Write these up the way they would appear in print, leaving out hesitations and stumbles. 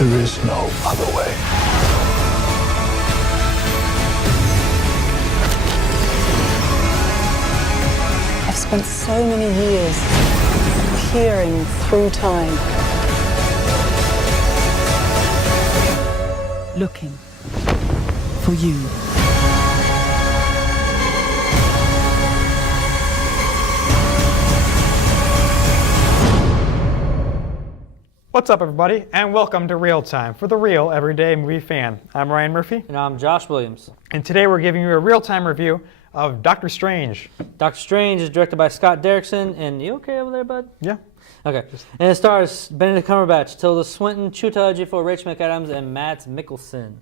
There is no other way. I've spent so many years peering through time, looking for you. What's up, everybody, and welcome to ReelTime for the real everyday movie fan. I'm Ryan Murphy. And I'm Josh Williams. And today we're giving you a real-time review of Doctor Strange. Doctor Strange is directed by Scott Derrickson, and you okay over there, bud? Yeah. Okay. And it stars Benedict Cumberbatch, Tilda Swinton, Chiwetel Ejiofer, Rachel McAdams, and Matt Mikkelsen.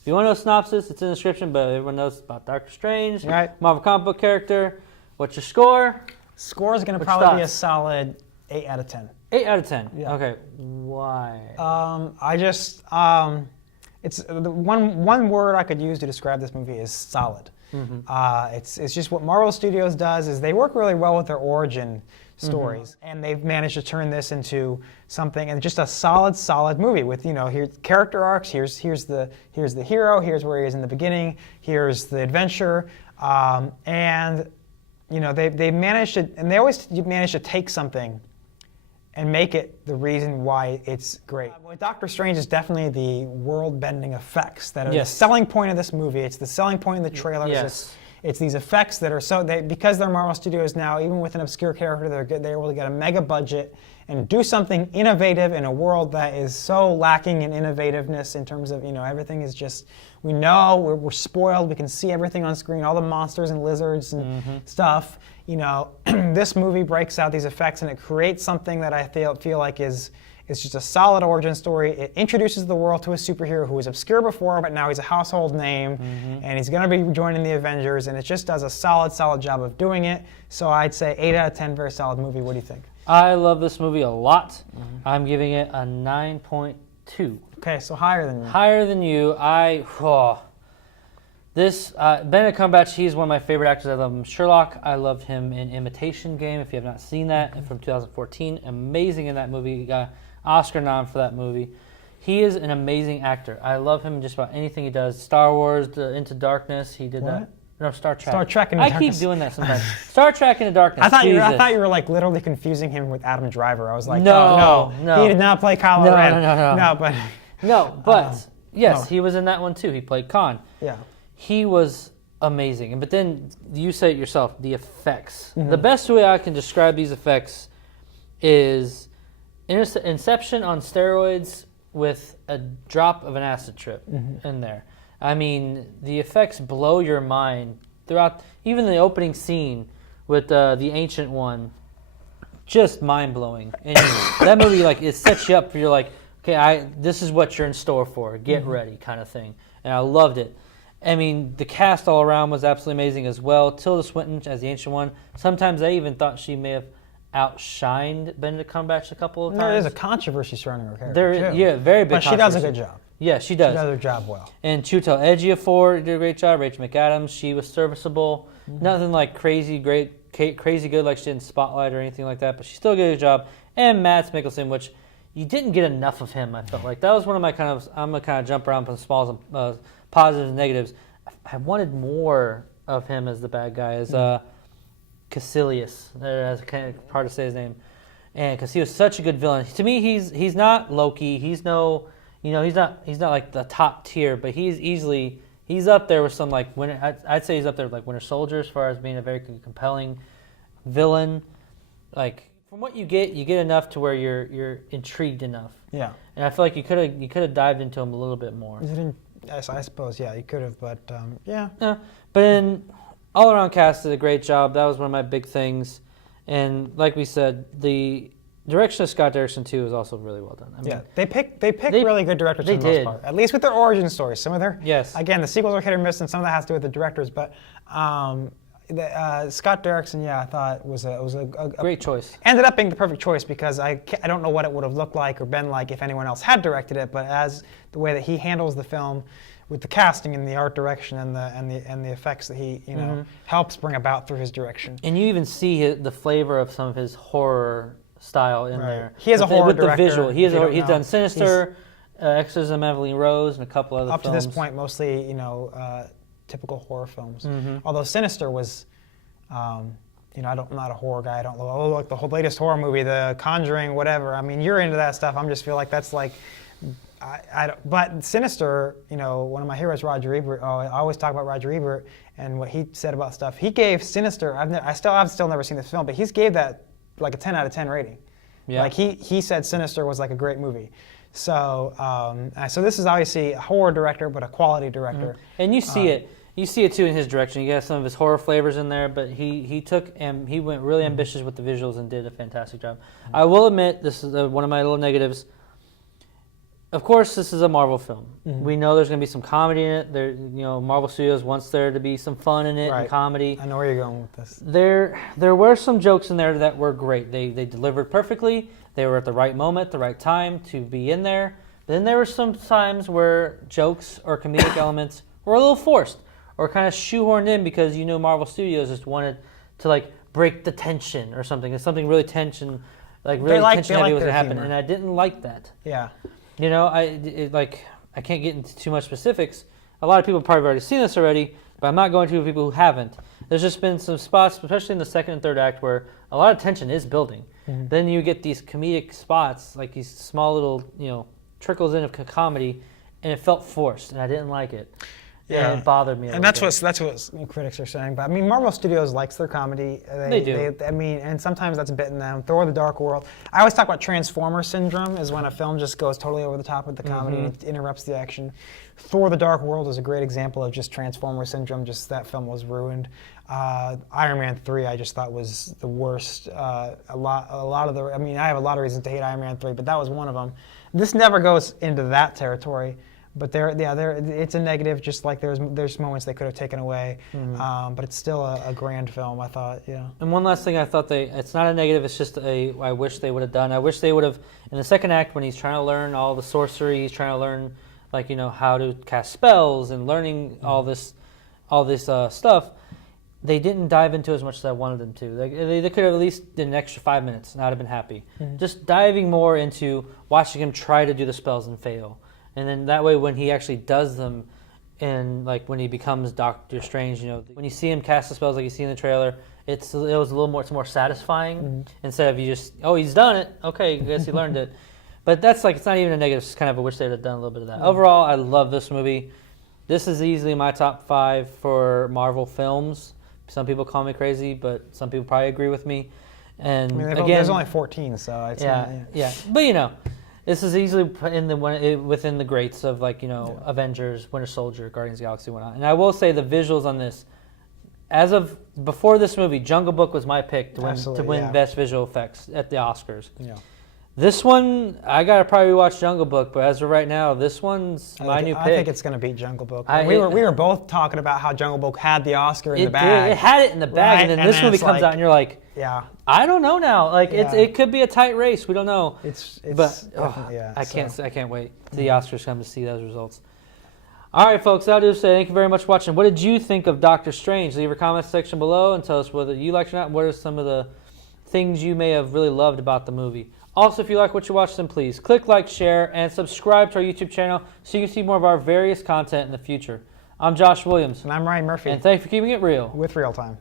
If you want to know synopsis, it's in the description, but everyone knows about Doctor Strange, right. Marvel comic book character. What's your score? Score is going to probably be a solid 8 out of 10. 8 out of 10. Yeah. Okay. Why? It's the one word I could use to describe this movie is solid. Mm-hmm. It's just what Marvel Studios does is they work really well with their origin stories, and they've managed to turn this into something and just a solid movie with, you know, here's character arcs, here's the hero, here's where he is in the beginning, here's the adventure, and you know they managed to, and they always manage to take something and make it the reason why it's great. With Doctor Strange is definitely the world-bending effects that are the selling point of this movie. It's the selling point in the trailers. Yes. It's these effects that are because they're Marvel Studios now, even with an obscure character, they're able to get a mega budget and do something innovative in a world that is so lacking in innovativeness in terms of, you know, everything is just, we know, we're spoiled, we can see everything on screen, all the monsters and lizards and stuff. You know, this movie breaks out these effects and it creates something that I feel like is just a solid origin story. It introduces the world to a superhero who was obscure before, but now he's a household name, and he's going to be joining the Avengers, and it just does a solid job of doing it. So I'd say 8 out of 10, very solid movie. What do you think? I love this movie a lot. I'm giving it a 9.2. Okay, so higher than you. Higher than you. Benedict Cumberbatch, he's one of my favorite actors. I love him in Sherlock. I loved him in Imitation Game, if you have not seen that, from 2014. Amazing in that movie. He got Oscar nom for that movie. He is an amazing actor. I love him in just about anything he does. Star Wars, Into Darkness, he did that. No, Star Trek. Star Trek Into Darkness. I keep doing that sometimes. Star Trek Into Darkness. I thought you were like literally confusing him with Adam Driver. I was like, no. He did not play Kylo Ren. Yes, he was in that one too. He played Khan. Yeah. He was amazing. But then you say it yourself, the effects. The best way I can describe these effects is Inception on steroids with a drop of an acid trip in there. I mean, the effects blow your mind throughout, even the opening scene with the Ancient One, just mind-blowing. And that movie, like, it sets you up, you're like, okay, this is what you're in store for. Get ready, kind of thing. And I loved it. I mean, the cast all around was absolutely amazing as well. Tilda Swinton as the Ancient One. Sometimes I even thought she may have outshined Benedict Cumberbatch a couple of times. There is a controversy surrounding her character, too. Yeah, very big But she does a good job. Yeah, she does. She does her job well. And Chiwetel Ejiofer did a great job. Rachel McAdams, she was serviceable. Nothing like crazy good like she did in Spotlight or anything like that, but she still did a job. And Matt Mikkelsen, which you didn't get enough of him, I felt like. That was one of my I'm going to kind of jump around from small positives and negatives. I wanted more of him as the bad guy, as Caecilius. That's kind of hard to say his name. And because he was such a good villain. To me, he's not Loki. He's not like the top tier, but he's up there with some like I'd say he's up there with like Winter Soldier as far as being a very compelling villain. Like from what you get enough to where you're intrigued enough. Yeah. And I feel like you could have dived into him a little bit more. Yes, I suppose, yeah, you could have, but yeah. But then all around cast did a great job. That was one of my big things. And like we said, the direction of Scott Derrickson too is also really well done. I mean, they pick really good directors for the most part. At least with their origin stories. Some of their again, the sequels are hit or miss, and some of that has to do with the directors. But Scott Derrickson, I thought was a great choice. Ended up being the perfect choice because I don't know what it would have looked like or been like if anyone else had directed it. But as the way that he handles the film, with the casting and the art direction and the effects that he helps bring about through his direction. And you even see the flavor of some of his horror style in there. He is a horror director. The visual. He's done Sinister, Exorcism of Emily Rose, and a couple other Up films. to this point, mostly, typical horror films. Mm-hmm. Although Sinister was, I'm not a horror guy. I don't like the whole latest horror movie, The Conjuring, whatever. I mean, you're into that stuff. I just feel like that's like, but Sinister, one of my heroes, Roger Ebert. Oh, I always talk about Roger Ebert and what he said about stuff. He gave Sinister. I've still never seen this film, but he's gave that like a 10 out of 10 rating. Yeah. Like he said Sinister was like a great movie. So so this is obviously a horror director, but a quality director. Mm-hmm. And you see it. You see it too in his direction. You got some of his horror flavors in there, but he took and he went really ambitious with the visuals and did a fantastic job. Mm-hmm. I will admit, this is one of my little negatives. Of course, this is a Marvel film. Mm-hmm. We know there's going to be some comedy in it. There, Marvel Studios wants there to be some fun in it and comedy. I know where you're going with this. There were some jokes in there that were great. They delivered perfectly. They were at the right moment, the right time to be in there. Then there were some times where jokes or comedic elements were a little forced or kind of shoehorned in because Marvel Studios just wanted to like break the tension or something. It's something really tension heavy was going to happen, and I didn't like that. Yeah. I can't get into too much specifics. A lot of people have probably already seen this already, but I'm not going to people who haven't. There's just been some spots, especially in the second and third act, where a lot of tension is building. Mm-hmm. Then you get these comedic spots, like these small little, trickles in of comedy, and it felt forced, and I didn't like it. Yeah, and it bothered me. And that's what critics are saying. But I mean, Marvel Studios likes their comedy. They do. And sometimes that's bitten them. Thor: The Dark World. I always talk about Transformer syndrome, is when a film just goes totally over the top with the comedy and it interrupts the action. Thor: The Dark World is a great example of just Transformer syndrome. Just that film was ruined. Iron Man 3, I just thought was the worst. I have a lot of reasons to hate Iron Man 3, but that was one of them. This never goes into that territory. But it's a negative. Just like there's moments they could have taken away, but it's still a grand film. I thought, yeah. And one last thing, I thought it's not a negative. It's just I wish they would have done. I wish they would have in the second act when he's trying to learn all the sorcery. He's trying to learn how to cast spells and learning all this stuff. They didn't dive into as much as I wanted them to. They could have at least did an extra 5 minutes, and I'd have been happy. Mm-hmm. Just diving more into watching him try to do the spells and fail. And then that way, when he actually does them, and when he becomes Doctor Strange, when you see him cast the spells like you see in the trailer, it was a little more. It's more satisfying instead of you just he's done it. Okay, I guess he learned it. But that's it's not even a negative. It's kind of I wish they would have done a little bit of that. Overall, I love this movie. This is easily my top 5 for Marvel films. Some people call me crazy, but some people probably agree with me. And again, there's only 14, so it's yeah. But this is easily within the greats of Avengers, Winter Soldier, Guardians of the Galaxy, whatnot. And I will say the visuals on this, as of before this movie, Jungle Book was my pick to win Best Visual Effects at the Oscars. Yeah. This one, I gotta probably watch Jungle Book, but as of right now, this one's my new pick. I think it's gonna beat Jungle Book. We were both talking about how Jungle Book had the Oscar in the bag. It had it in the bag, right? And then this movie comes out, and you're like, yeah, I don't know now. It could be a tight race. We don't know. I can't wait till the Oscars come to see those results. All right, folks, that'll do it. Thank you very much for watching. What did you think of Doctor Strange? Leave your comment section below and tell us whether you liked it or not. What are some of the things you may have really loved about the movie? Also, if you like what you watch, then please click like, share, and subscribe to our YouTube channel so you can see more of our various content in the future. I'm Josh Williams. And I'm Ryan Murphy. And thanks for keeping it real with ReelTime.